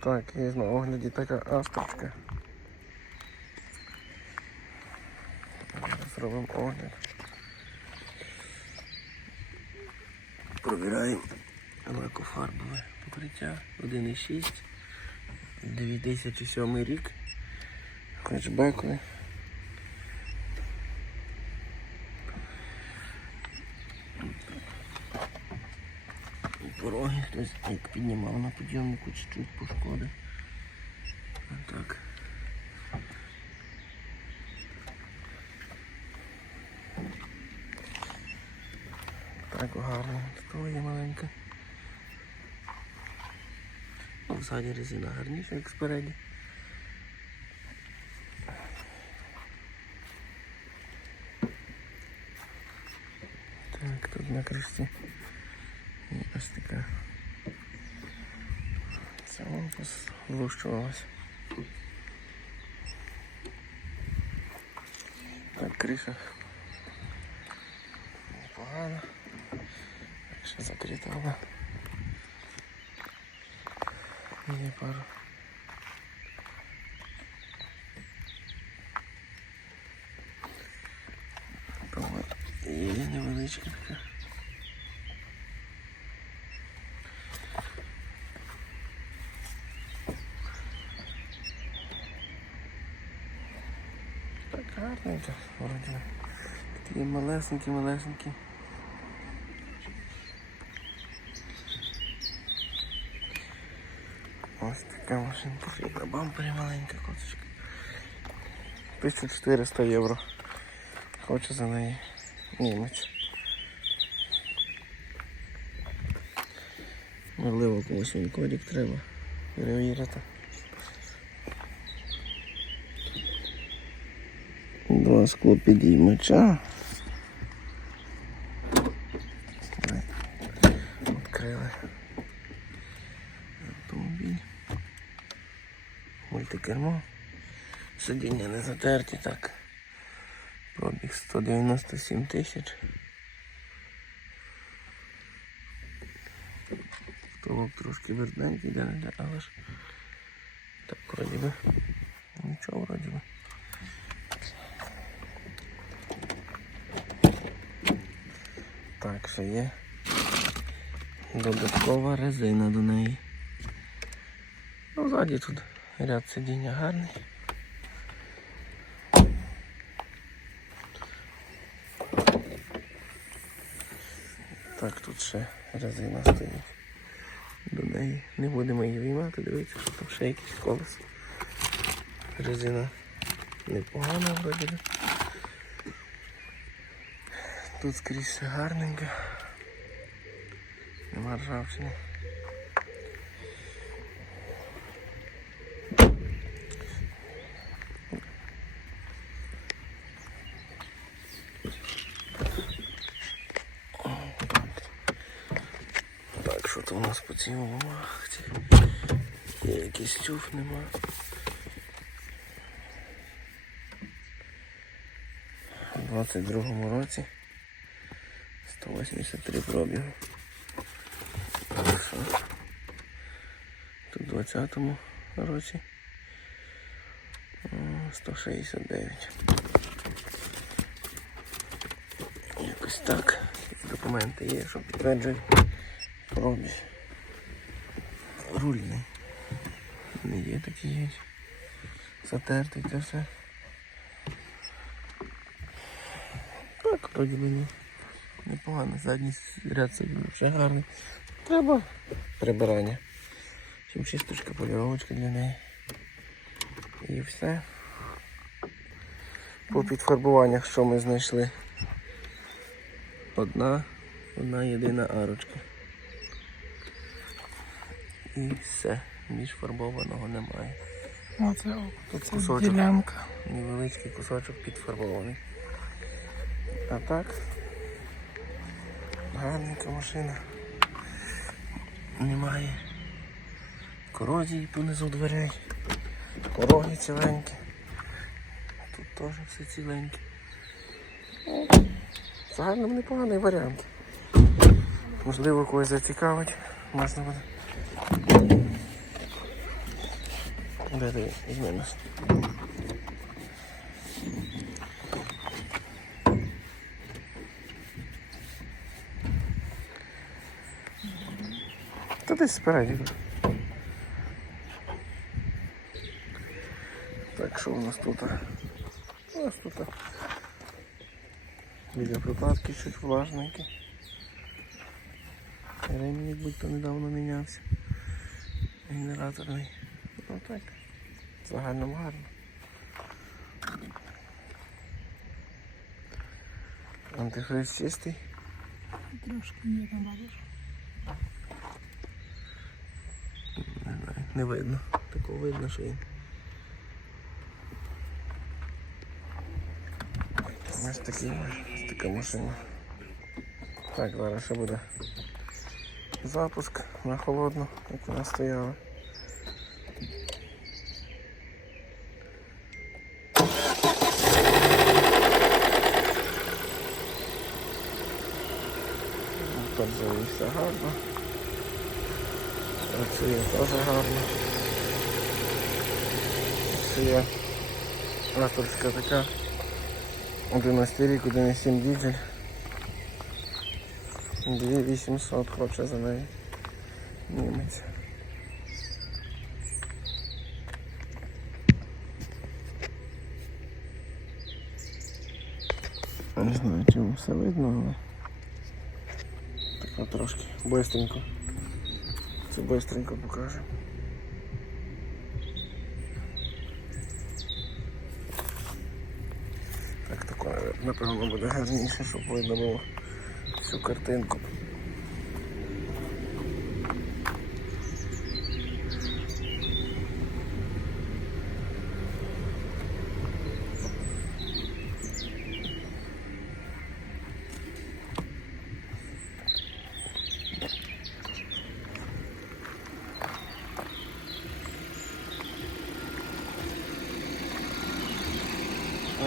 Так, є на огляді така. Зараз зробимо огляд. Провіряємо лакофарбове покриття 1,6 2007 рік. Хетчбекове. Пороги хтось як піднімав на підйомнику, чуть-чуть пошкодив. Так. Так гарно. Такого є маленька. Ну, Ззаді резина гарніша, як спереді. Так, тут на кришці і ось така. Це воно влущувалося. Так, криша непогана. Ще закрита вона. Є пару. Тому Є невеличка така. Так гарненько, вроді. би. Такі малесенькі, малесенькі. Ось така машинка. На бампері маленька косточка. 1400 євро. Хоче за неї німець. Можливо, комусь він кодик треба перевірити. Два склопідіймача. Ой, Відкрили автомобіль. Мультикермо. Сидіння не затерті, так. Пробіг 197 тисяч. Столок трошки верденький, де не але ж так вроді би. Нічого вроді би. Так, ще є додаткова резина до неї. Ну, ззаді тут ряд сидіння гарний. Так, тут ще резина стоїть. До неї не будемо її виймати, дивіться, що там ще якісь колеса. Резина непогана вроді. Тут скрізь все гарненько. Нема ржавчини. Так, що то у нас по цій бумагці? Є якийсь тюф нема. У 22-му році 183 пробігу. Тут в 20-му році о, 169. Якось так. Документи є, що підтверджують пробіг. Рульний. Не є такі є. Затертий це все. Так, вроді мені непогано. Задній ряд сидів вже гарний. Треба прибирання. Чим чисточка, поліровочка для неї. І все. По підфарбуваннях, що ми знайшли. Одна, одна єдина арочка. І все. Більш фарбованого немає. Оце Тут це кусочок. ділянка. Невеличкий кусочок підфарбований. А так, гарненька машина. Немає корозії понизу дверей. Пороги ціленькі. Тут теж все ціленьке. Ну, Загально непоганий варіант. Можливо, когось зацікавить, можна буде Ти візьми нас? Та десь спереді. Так, що у нас тут? У нас тут біля чуть влажненьке. Ремінь будь-то недавно мінявся. Генераторний. Ну так. В загальному гарно. Антифриз чистий. Трошки є там бабуш. Не знаю, не видно. Такого видно, що він. Ось такий, ось така машина. Так, зараз ще буде запуск на холодну, як вона стояла. Тут завівся гарно. Працює теж гарно. Працює авторська така. 11 рік, 1,7 дізель. 2800 хоче за неї. Німець. Не знаю, чому все видно, але так трошки бистренько. Це бистренько покаже. Так, таке, напевно, буде гарніше, щоб видно було всю картинку.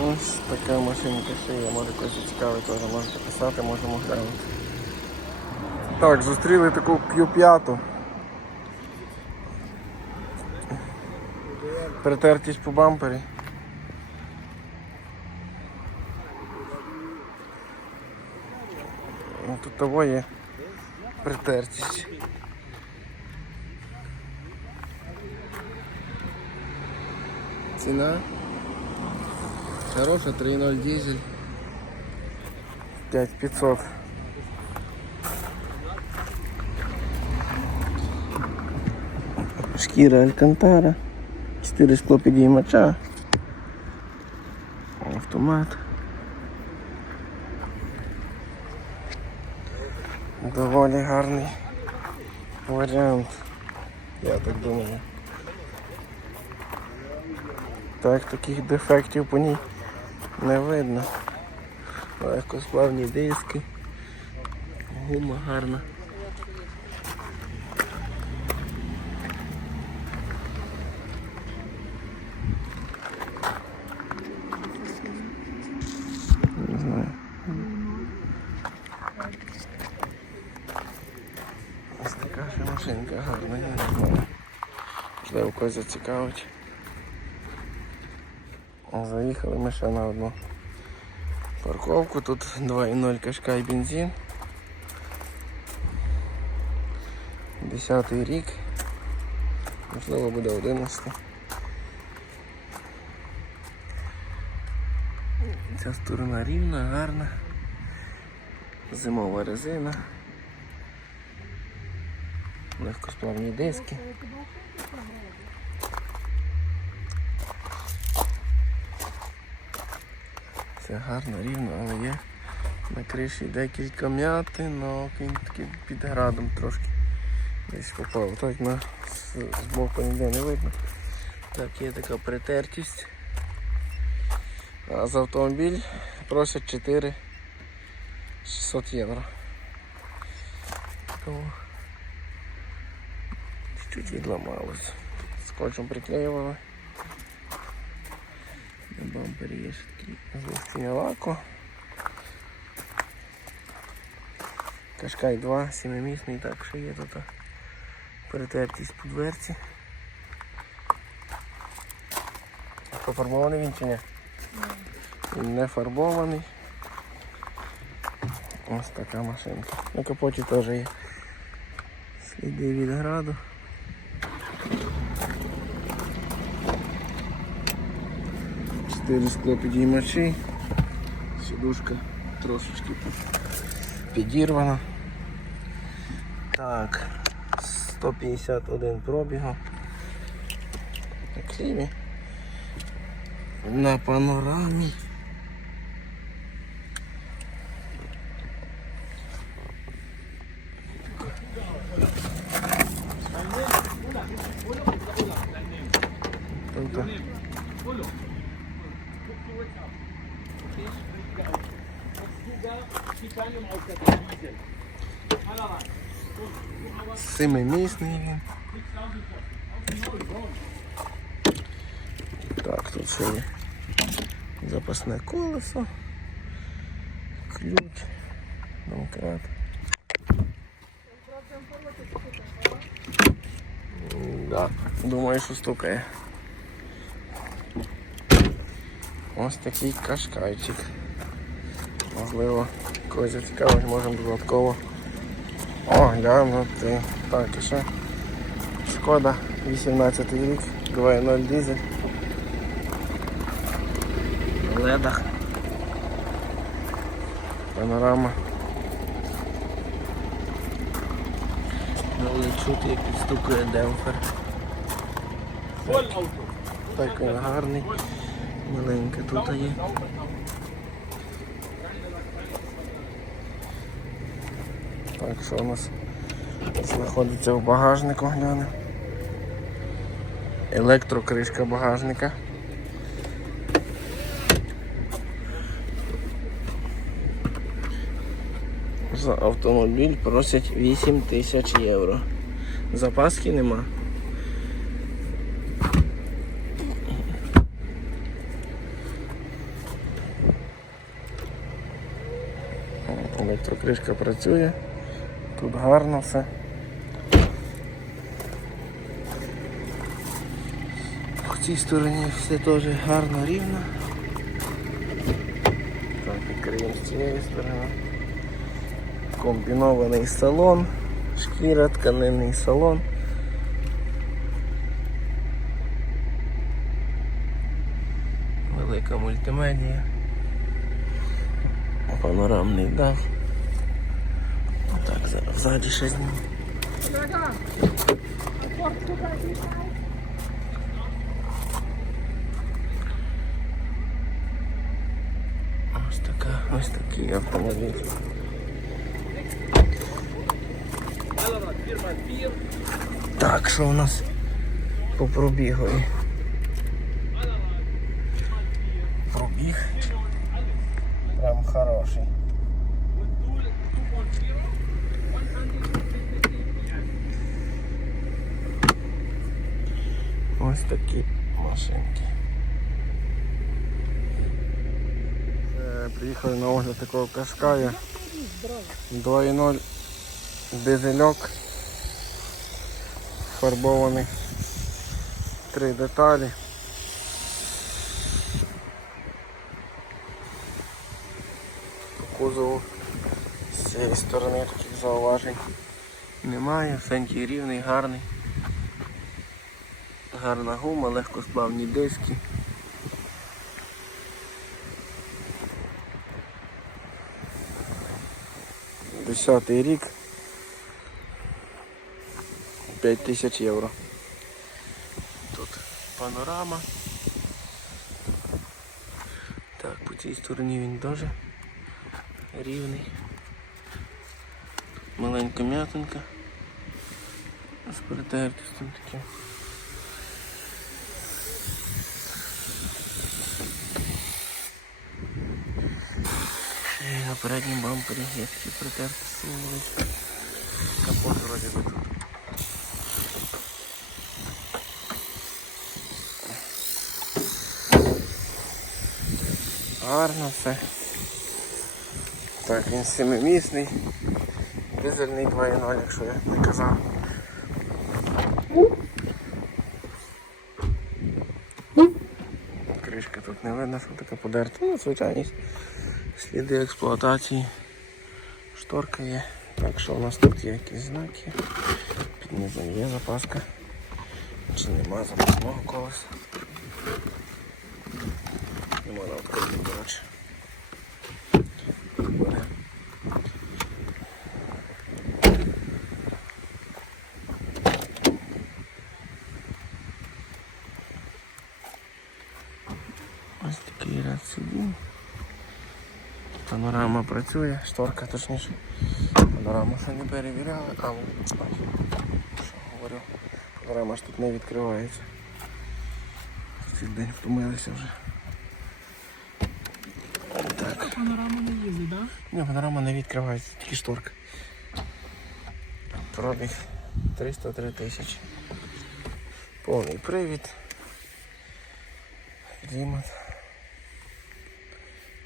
Ось машинка ще є, може когось цікавить, теж можете писати, можемо глянути. Так, зустріли таку Q5. Притертість по бампері. Ну, Тут того є притертість. Ціна Хороша 3.0 дизель. 5500. Шкіра Алькантара. 4 склопідіймача. Автомат. Доволі гарний варіант. Я так думаю. Так, таких дефектів по ній не видно. Легкосплавні диски. Гума гарна. Ось така ще машинка гарна, я не. Можливо, когось зацікавить. Заїхали ми ще на одну парковку. Тут 2.0 кашка і бензин. 10 рік. Можливо буде 11. Ця сторона рівна, гарна. Зимова резина. Легкосплавні диски. Все гарно, рівно, але є на криші декілька м'ятин, але він такий під градом трошки десь попав. Так на боку ніде не видно. Так, є така притертість. А за автомобіль просять 4 600 євро. Тому чуть відламалось. Скотчем приклеювали. На бампері є ще такі злущення лаку. Кашкай 2, 7-місний, так що є тут притертість по дверці. Пофарбований він чи ні? Він не фарбований. Ось така машинка. На капоті теж є сліди від граду. Чотири склопідіймачі. Сідушка трошечки підірвана. Так, 151 пробігу. На клімі. На панорамі. Тут семимісний він. Так, тут ще є запасне колесо, ключ, домкрат. Да, думаю, що стукає. Ось такий кашкайчик. Можливо, когось зацікавить, можемо додатково оглянути. Так, і шкода 18 рік, 2.0 дизель. В ледах. Панорама. Але чути, як підстукує демпфер. Так він гарний. Маленьке тут є. Так, що у нас знаходиться в багажнику, глянемо. Електрокришка багажника. За автомобіль просять 8 тисяч євро. Запаски нема. Електрокришка працює. Тут гарно все. В цій стороні все теж гарно рівно. Так, відкриємо з цієї сторони. Комбінований салон, шкіра, тканинний салон. Велика мультимедія. Панорамний дах. Ззаді ще зніму. Ось така, ось такий автомобіль. Так, що у нас по пробігу? Пробіг. Прям хороший. Ось такі машинки. Е, Приїхали на огляд такого кашкая. 2.0 дизельок. Фарбований. Три деталі. Кузову з цієї сторони таких зауважень немає. Фенті рівний, гарний. Гарна гума, легкосплавні диски. Десятий рік. 5 тисяч євро. Тут панорама. Так, по цій стороні він теж рівний. Маленька м'ятинка. З перетертістю таким. І на передньому бампері є такі притерті. Капот вроді би тут. Гарно все. Так, він семимісний. Дизельний 2.0, якщо я не казав. кришка тут не видно, що така подерта. Ну, звичайні сліди експлуатації. Шторка є. Так що у нас тут є якісь знаки. Під низом є запаска. Чи нема запасного колеса. Нема на коротше. Буде. Ось такий ряд сидінь. Панорама працює, шторка точніше. Панораму ще не перевіряли, а ой, що говорю, панорама ж тут не відкривається. Цей день втомилися вже. Так. Панорама не їздить, так? Ні, панорама не відкривається, тільки шторка. Пробіг 303 тисячі. Повний привід. Клімат.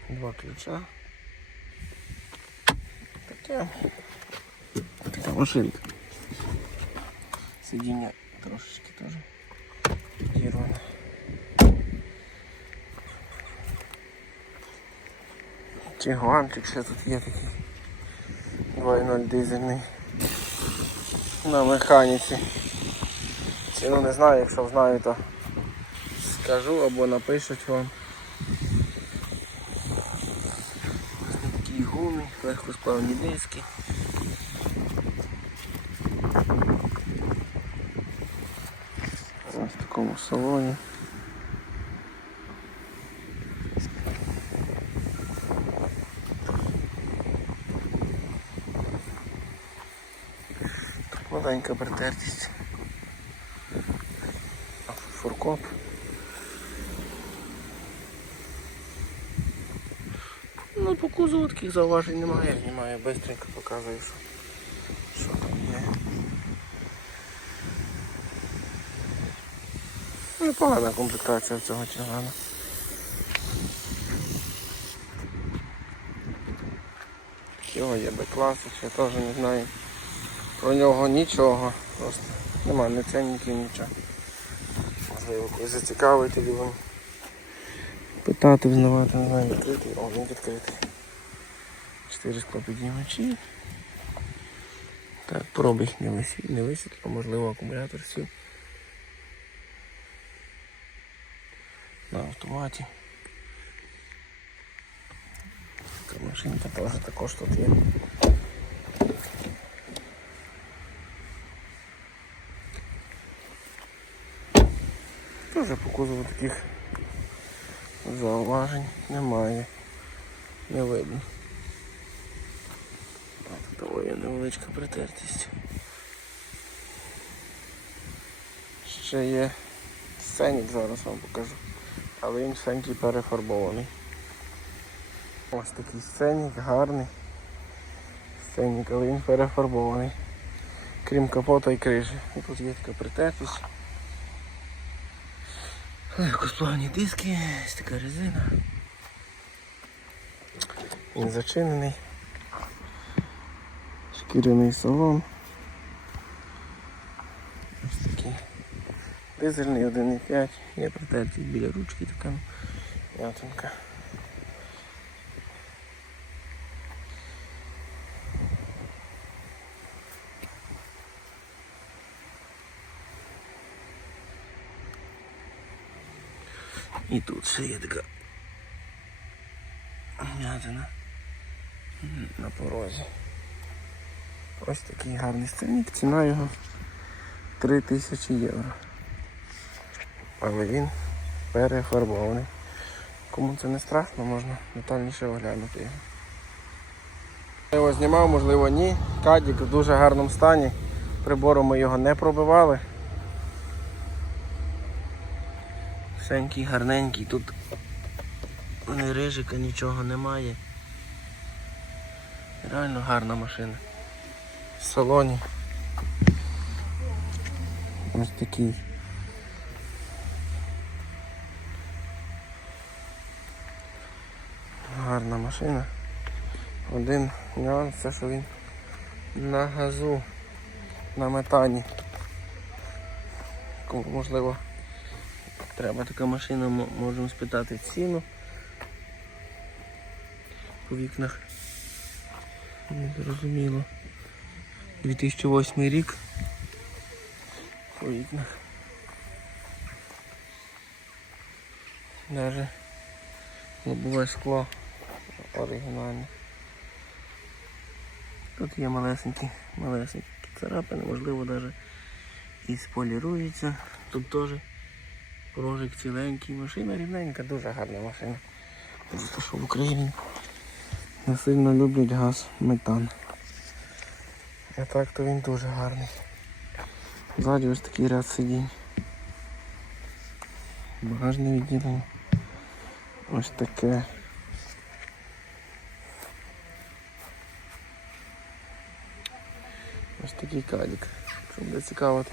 Два ключа. Таке. Така машинка. Сидіння трошечки теж підірване. Тігуанчик ще тут є такий 2.0 дизельний на механіці. Ціну не знаю, якщо знаю, то скажу або напишуть вам. Ось на такій гумі, легкосплавні диски. Ось в такому салоні. Маленька притертість. Фуркоп. Ну, по таких зауважень немає, знімаю, бистренько показую, що, що там є. Непогана комплектація цього тягана. Його є Б-класу, ще теж не знаю. Про нього нічого. Просто нема ні ценників, нічого. Можливо, когось зацікавить, тоді питати, взнавати, не знаю, відкритий. О, він відкритий. Чотири склопідіймачі. Так, пробіг не висвіт, не висвітло, можливо, акумулятор сів. На автоматі. Така машинка теж також тут є. Теж по кузову таких зауважень немає. Не видно. Невеличка притертість. Ще є сценік, зараз вам покажу. Але він сценький перефарбований. Ось такий сценік, гарний. Сценік, але він перефарбований. Крім капота і крижі. І тут є така притертість. Легкосплавні диски, ось така резина. Він зачинений. Шкіряний салон. Ось такий. Дизельний 1,5, є притертий біля ручки така м'ятинка. І тут ще є така м'ятина на порозі. Ось такий гарний сценік, ціна його 3000 євро. Але він перефарбований. Кому це не страшно, можна детальніше оглянути його. Я його знімав, можливо ні. Кадік в дуже гарному стані. Прибором ми його не пробивали. Всенький, гарненький, тут не рижика, нічого немає. Реально гарна машина. В салоні. Ось такий. Гарна машина. Один нюанс, це що він на газу, на метані. Можливо треба така машина, можемо спитати ціну по вікнах. Не зрозуміло. 2008 рік. Вікнах. Даже лобове скло оригінальне. Тут є малесенькі, малесенькі царапини, можливо навіть і сполірується. Тут теж прожик ціленький, машина рівненька, дуже гарна машина. Просто що в Україні не сильно люблять газ метан. А так то він дуже гарний. Ззаді ось такий ряд сидінь. Багажне відділення. Ось таке. Ось такий кадік. Що буде цікавити.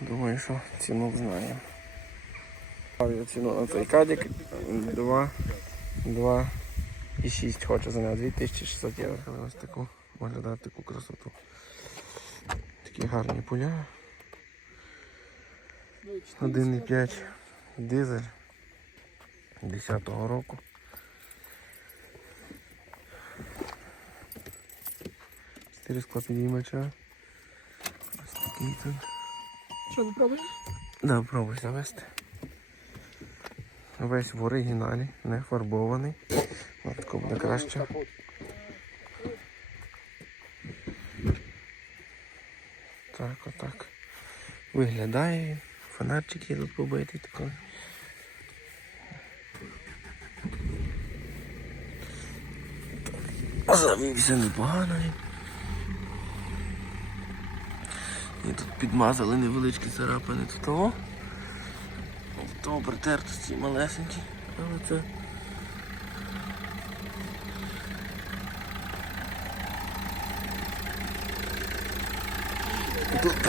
Думаю, що ціну знаємо. Ставлю ціну на цей кадік 2, 2 і 6 хочу за нього 2600 євро. Ось таку виглядає таку красоту. Такі гарні поля. 1,5 дизель 10-го року. Чотири склопідіймача. Ось такий тут. Що, не пробуємо? Да, пробуй завести. Весь в оригіналі, не фарбований. Ось тако буде краще. Так, отак. Виглядає. Фонарчик тут побитий такий. Так. Завівся непогано. І тут підмазали невеличкі царапини тут того. Того притертості малесенькі. Але це.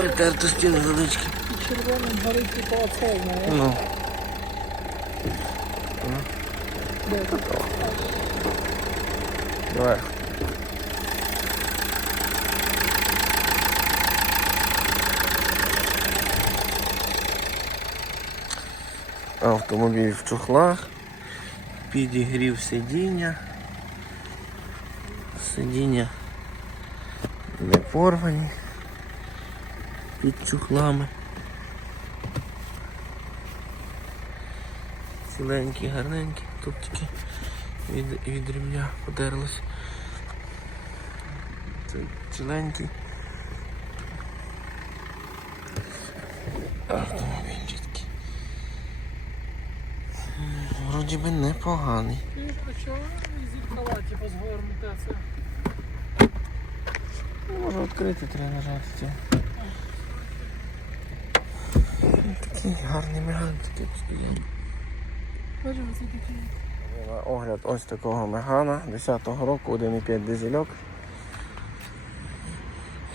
Тут притертості невеличкі. І червоним горить типу оце. Ну. Де? Давай. Автомобіль в чохлах, підігрів сидіння. Сидіння не порвані під чохлами. Ціленькі, гарненькі, тут тільки від, від ремня подерлось. Це ціленький. Автомобільчик. Вроді би непоганий. Ти, А що зеркала, типу, згорнуте це? Ну, Може відкрити треба нажати. це. Ну, Такий гарний такі. На огляд ось такого мегана 10-го року, 1,5 дизельок.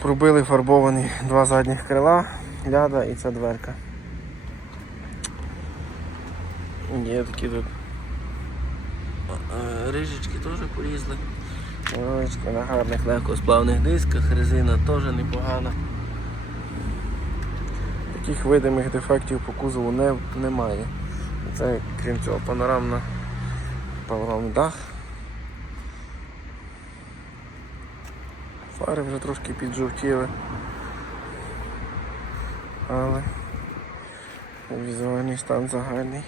Пробили фарбовані два задніх крила, ляда і ця дверка. Є такі тут е, рижечки теж полізли. Рижечки на гарних легкосплавних дисках, резина теж непогана. Таких видимих дефектів по кузову не, немає. Це крім цього панорамна панорамний дах. Фари вже трошки піджовтіли. Але візуальний стан загальний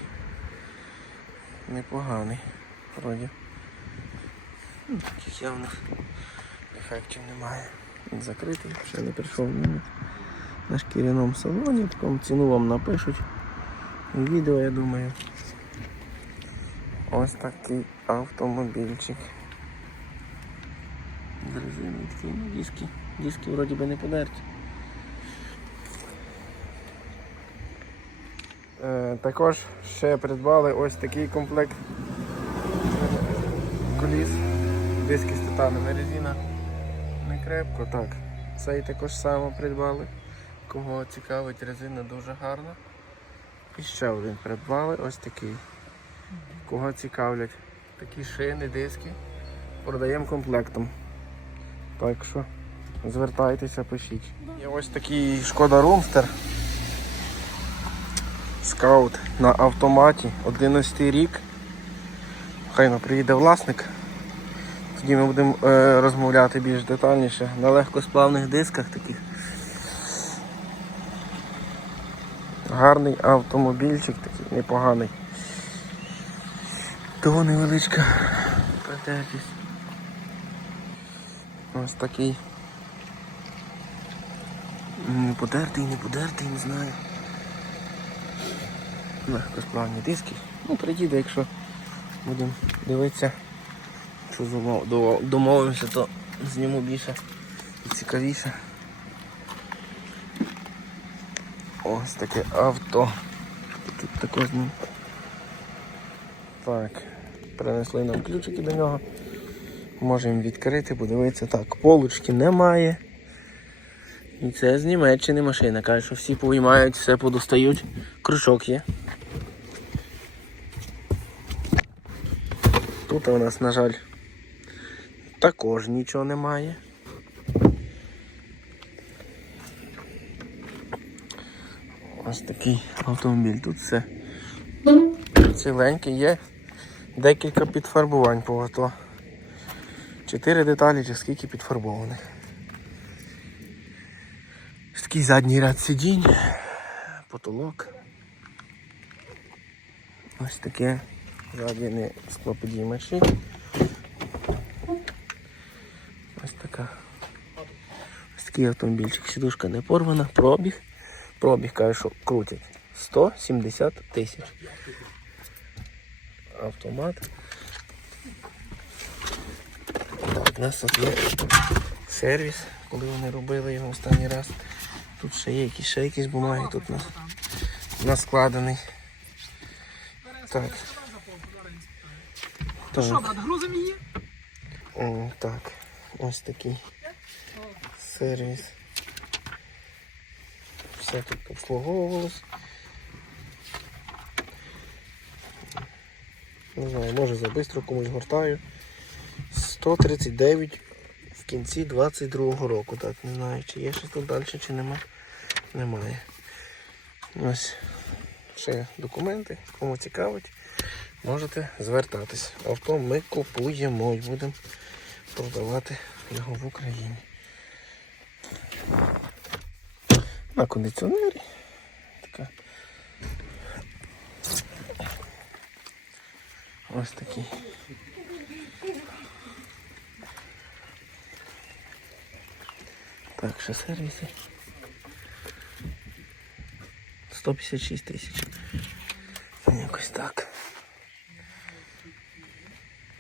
непоганий. Вроді. Ну, Таких явних дефектів немає. Він закритий, ще не прийшов німець. На шкіряному салоні, такому ціну вам напишуть. Відео, я думаю. Ось такий автомобільчик. Резини такі ну, диски. Диски вроді би не подерті. Е, також ще придбали ось такий комплект коліс. Диски з титанами резина. Не крепко, так. Цей також само придбали. Кого цікавить, резина дуже гарна. І ще один придбали, ось такий. Кого цікавлять такі шини, диски, продаємо комплектом. Так що звертайтеся, пишіть. Є ось такий шкода Румстер. скаут на автоматі, 11 рік. Хай ну, приїде власник. Тоді ми будемо е, розмовляти більш детальніше на легкосплавних дисках таких. Гарний автомобільчик такий, непоганий. Того невеличка протертість. Ось такий. Подертий, не подертий, не знаю. Легкосплавні диски. Ну, приїде, якщо будемо дивитися, що домовимося, то зніму більше і цікавіше. Ось таке авто. Тут також з. Так, принесли нам ключики до нього. Можемо відкрити, подивитися. Так, полочки немає. І це з Німеччини машина. Каже, що всі повиймають, все подостають. Крючок є. Тут у нас, на жаль, також нічого немає. Ось такий автомобіль. Тут все ціленьке є. Декілька підфарбувань по авто. Чотири деталі чи скільки підфарбованих. Ось такий задній ряд сидінь, потолок. Ось таке задні склоподіймачі. Ось така. Ось такий автомобільчик. Сідушка не порвана, пробіг. Пробіг каже, що крутять. 170 тисяч. Автомат. Так, у нас тут є сервіс, коли вони робили його останній раз. Тут ще є якісь, ще якісь бумаги, тут у нас складений. Так. Що, Так, брат, грузом її? так. Ось такий сервіс. Все тут обслуговувалось. Не знаю, може за бистро комусь гортаю. 139 в кінці 22-го року. Так, не знаю, чи є щось тут далі, чи нема. Немає. Ось ще документи. Кому цікавить, можете звертатись. Авто ми купуємо і будемо продавати його в Україні. На кондиціонері. Така. Ось такий. Так, ще сервіси. 156 тисяч. Якось так.